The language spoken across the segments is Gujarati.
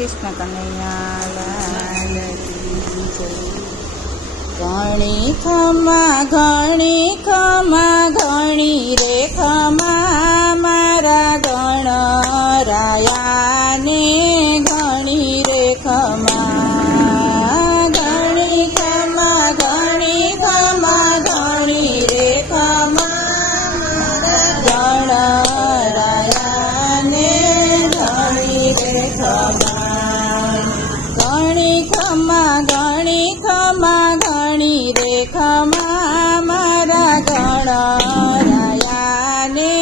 કૃષ્ણ કનૈયા લાલ કી જય. ઘણી ખમા ઘણી રે ખમા મારા ગણરાયાને ઘણી રે ખમા. ઘણી ખમા ઘણી રે ખમા ગણરાયાને ઘણી રે ખમા. ઘણી ખમા ઘણી રે ખમા મારા ગણરાયાને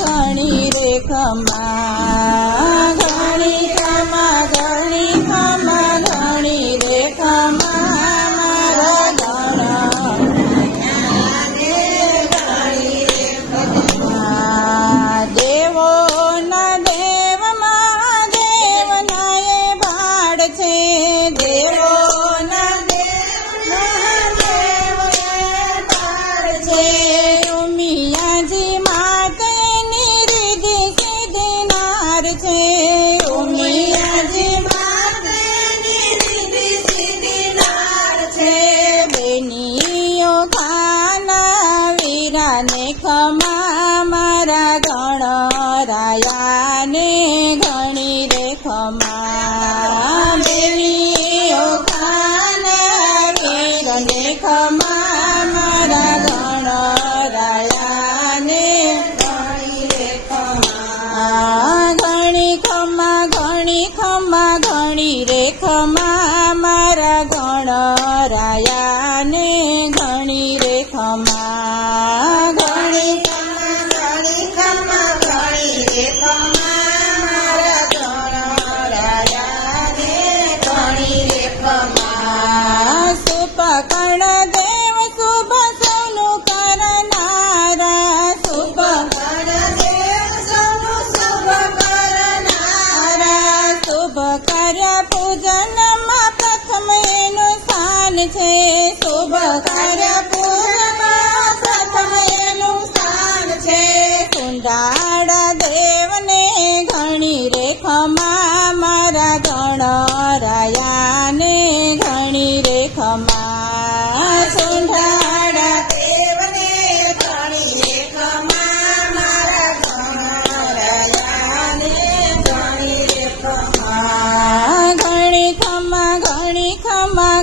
ઘણી રે ખમા. ઘણી ખમા ઘણી રે ખમા મારા ગણરાયાને ઘણી રે ખમા. દેવો ના દેવ મહાદેવના એ ભાડ છે. દેવો ના ઉમિયાજી માતની રીધિ સિદ્ધનાર છે. ઉમિયાજી માતની રીધિ સિદ્ધનાર છે. બેનીઓ ખાના વીરાને ખમા મારા ગણરાયાને ઘણી રે ખમા. બેનીઓ ખાના વીરને ખમા મારા ગણરાયાને ઘણી રે ખમા. ઘણી ખમા ઘણી રે ખમા મારા ગણરાયાને ઘણી રે ખમા. ઘણી ખમા ઘણી રે ખમા મારા ગણરાયાને ઘણી રે ખમા. સુપકર્ણ દેવ શુભ સૌનું કરનારા. સુપકર્ણ દેવ સૌનું શુભ કરનારા. શુભ કાર્ય પૂજનમાં પ્રથમ એનું સ્થાન છે. શુભ કાર્ય પૂજનમાં પ્રથમ એનું સ્થાન છે. કુંડાળા દેવને ઘણી રે ખમા મારા ગણરાયાને ઘણી રે ખમા. સુંઢાળા દેવને ઘણી રે ખમા મારા ગણરાયાને ઘણી રે ખમા. ઘણી ખમા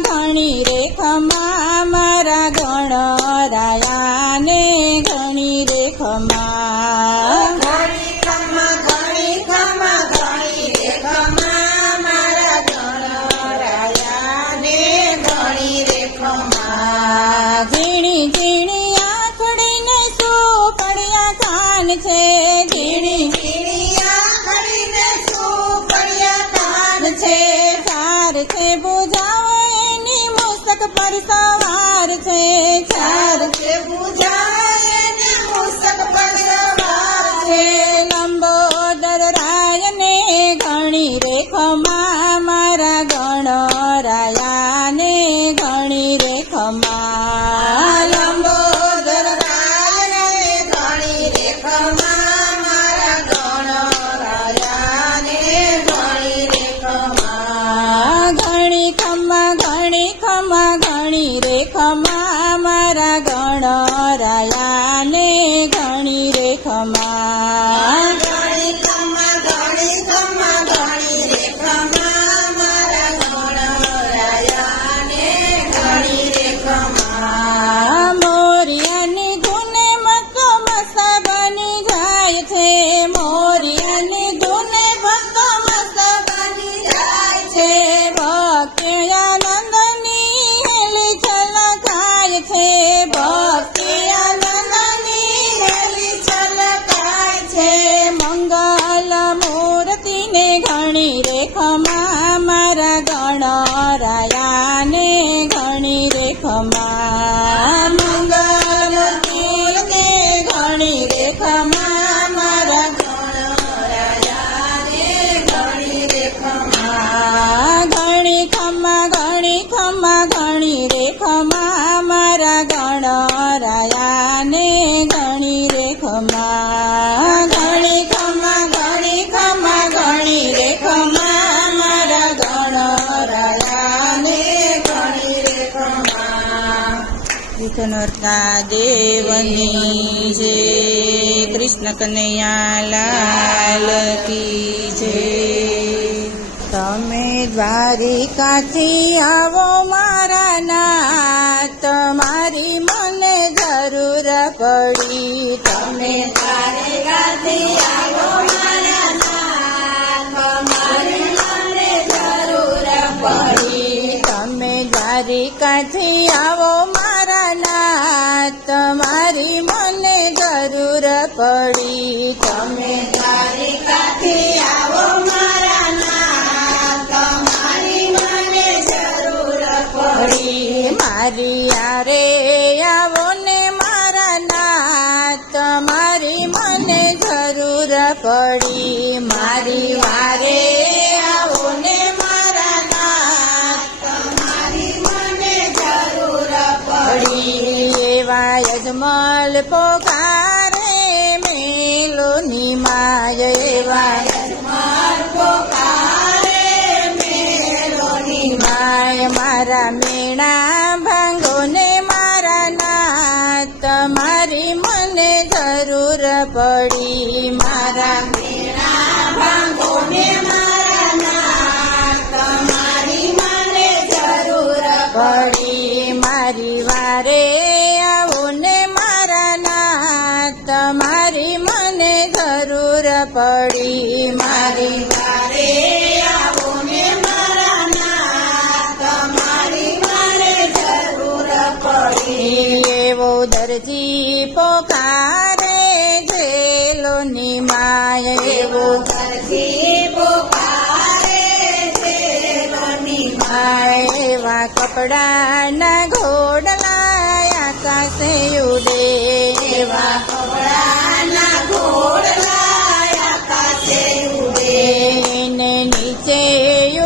ઘણી રે ખમા મારા ગણરાયાને ઘણી રે ખમા. ઘણી ખમા ઘણી રે ખમા મારા ગણરાયાને ઘણી રે ખમા. ઝીણી ઝીણી આંખડીને સુપડિયા કાન છે. ઝીણી ઝીણી આંખડીને સુપડિયા કાન છે. ચાર છે ભુજાઓ એની મુસક પર સવાર છે. ચાર છે ભુજાઓ એની મુસક પર સવાર છે. લંબોદર રાયને ઘણી રે ખમા મારા ગણરાયાને ઘણી રે ખમા. લંબોદર રાયને ઘણી રે ખમા મારા ગણરાયાને ઘણી રે ખમા. ઘણી ખમા ઘણી રે ખમા મારા ગણરાયાને ઘણી રે ખમા. ઘણી ખમા ઘણી રે ખમા મારા ગણરાયાને ઘણી રે ખમા. મોરિયાની ધૂને મસ્તો મસ્ત બની જાય છે. મોરિયાની ધૂને મસ્તો મસ્ત બની જાય છે. ભક્તિ આનંદની હેલી છલકાય છે. ભક્તિ આનંદની હેલી છલકાય છે. મંગલ મૂર્તિને ઘણી રે ખમા મારા ગણરાયાને ઘણી રે ખમા. મંગલ મૂર્તિને ઘણી રે ખમા મારા ગણરાયાને ઘણી રે ખમા. ઘણી ખમા ઘણી રે ખમા મારા ગણરાયાને ઘણી રે ખમા. ઘણી ખમા ઘણી રે ખમા મારા સુખ નરકા દેવની જય. કૃષ્ણ કનૈયા લાલ કી જય. તમે દ્વારિકાથી આવો મારા નાથ, મારી મને જરૂર પડી. તમે દ્વારિકાથી આવો મારા નાથ, મારી મને જરૂર પડી. તમે દ્વારિકાથી આવો મારા નાથ, મારી મને જરૂર પડી. તમે દ્વારિકાથી આવો મારા નાથ, મારી મને જરૂર પડી. મારી યારે આવો ને મારા નાથ, મારી મને જરૂર પડી. મારી વારે આવો ને મારા નાથ, મારી મને જરૂર પડી. એવા યજમલ પોકારે મેલોની માય, એવા યજમલ પોકારે મેલોની માય. મારા મેણા ભાંગો ને મારા નાથ, મારી મને જરૂર પડી. મારા મેણા ભાંગો ને મારા નાથ, મારી મને જરૂર પડી. મારી વારે આવો ને મારા નાથ, મારી મને જરૂર પડી. મારી વારે આવો ને મારા નાથ, મારી મને જરૂર પડી. એવો દરજી પોકારે જેલોની માય, એવો દરજી પોકારે જેલોની માય. એવા કપડાના ઘોડલા આકાશે ઉડે, એવા કપડાના ઘોડલા આકાશે ઉડે. એને નીચે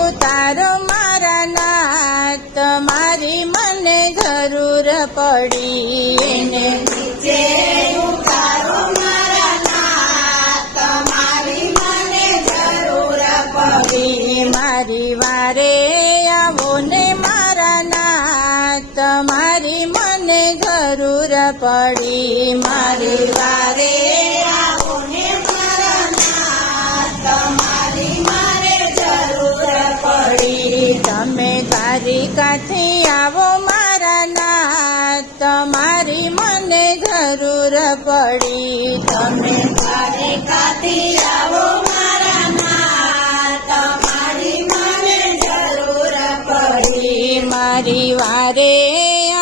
ઉતારો મારા નાથ, મારી મને જરૂર પડી. એને નીચે ઉતારો મારા નાથ, મારી મને જરૂર પડી. મારી વારે આવો ને મારા નાથ, મારી મને જરૂર પડી. મારી વારે આવો ને મારા નાથ, મારી મને જરૂર પડી. તમે દ્વારિકાથી આવો મારા નાથ, મારી મને જરૂર પડી. તમે દ્વારિકાથી આવો મારા નાથ, મારી મને જરૂર પડી. મારી વારે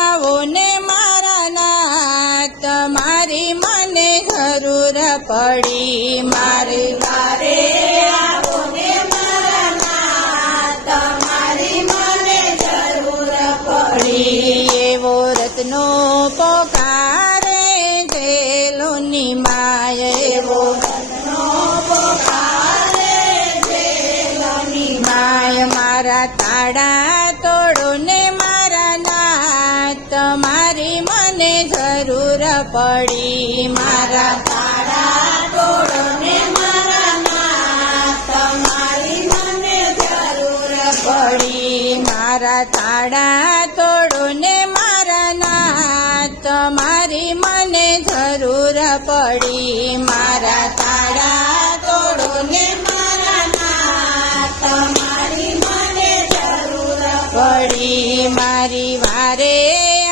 આવો ને મારા નાથ, મારી મને જરૂર પડી. મારી વારે આવો ને મારા નાથ, મારી મને જરૂર પડી. એવો રત્નો પોકારે જેલોની માય, એવો રત્નો પોકારે જેલોની માય. મારા તાળા તોડો ને મારા નાથ, મારી મને જરૂર પડી. મારા તાળા તોડો ને મારા નાથ, મારી મને જરૂર પડી. મારા તાળા તોડો ને મારા નાથ, મારી મને જરૂર પડી. મારા તાળા તોડો ને મારા નાથ, મારી મને જરૂર પડી. મારી વારે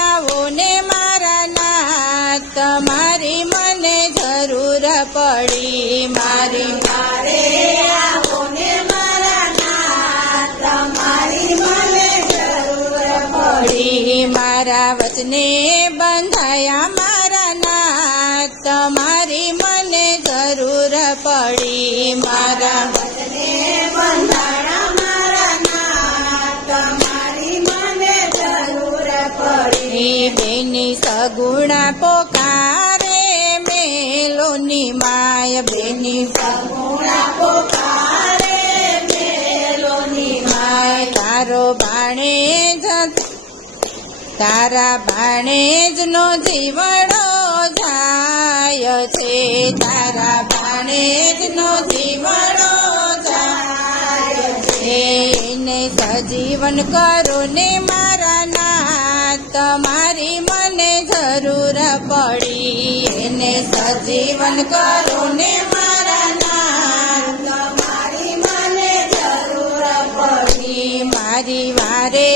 આવો ને મારા નાથ, મારી મને જરૂર પડી. મારી વારે આવો ને મારા નાથ, મારી મને જરૂર પડી. મારા વચને બંધાયા મારા નાથ, મારી મને જરૂર પડી. મારા વચને બંધાયા મારા નાથ, મારી મને જરૂર પડી. બેની સગુણા પોકારે મેલોની માય, બેની સગુણા પોકારે મેલોની માય. તારો બાણે તારા ભાણેજનો જીવડો જાય છે, તારા ભાણેજનો જીવડો જાય છે. એને સજીવન કરો ને મારા નાથ, તમારી મને જરૂર પડી એને સજીવન કરો ને મારા નાથ તમારી મને જરૂર પડી મારી વારે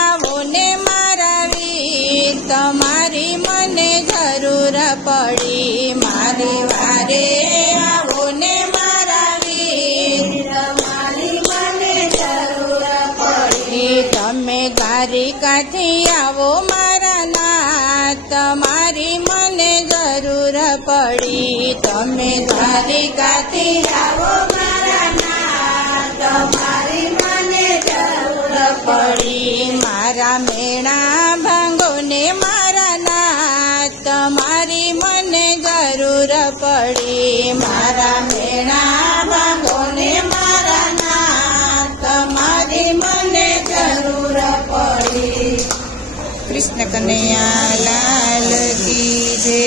આવો ને મારા વીર તમારી મને જરૂર પડી મારી વારે આવો ને મારા વીર તમારી મને જરૂર પડી તમે દ્વારિકાથી આવો મારા નાથ તમારી મને જરૂર પડી તમે દ્વારિકાથી આવો મારા નાથ તમારી મને જરૂર પડી મારા મેણા ભાંગો ને મારા નાથ તમારી મને જરૂર પડી મારા મેણા ભાંગો ને મારા નાથ તમારી મને જરૂર પડી કૃષ્ણ કનૈયા લાલ કી જય।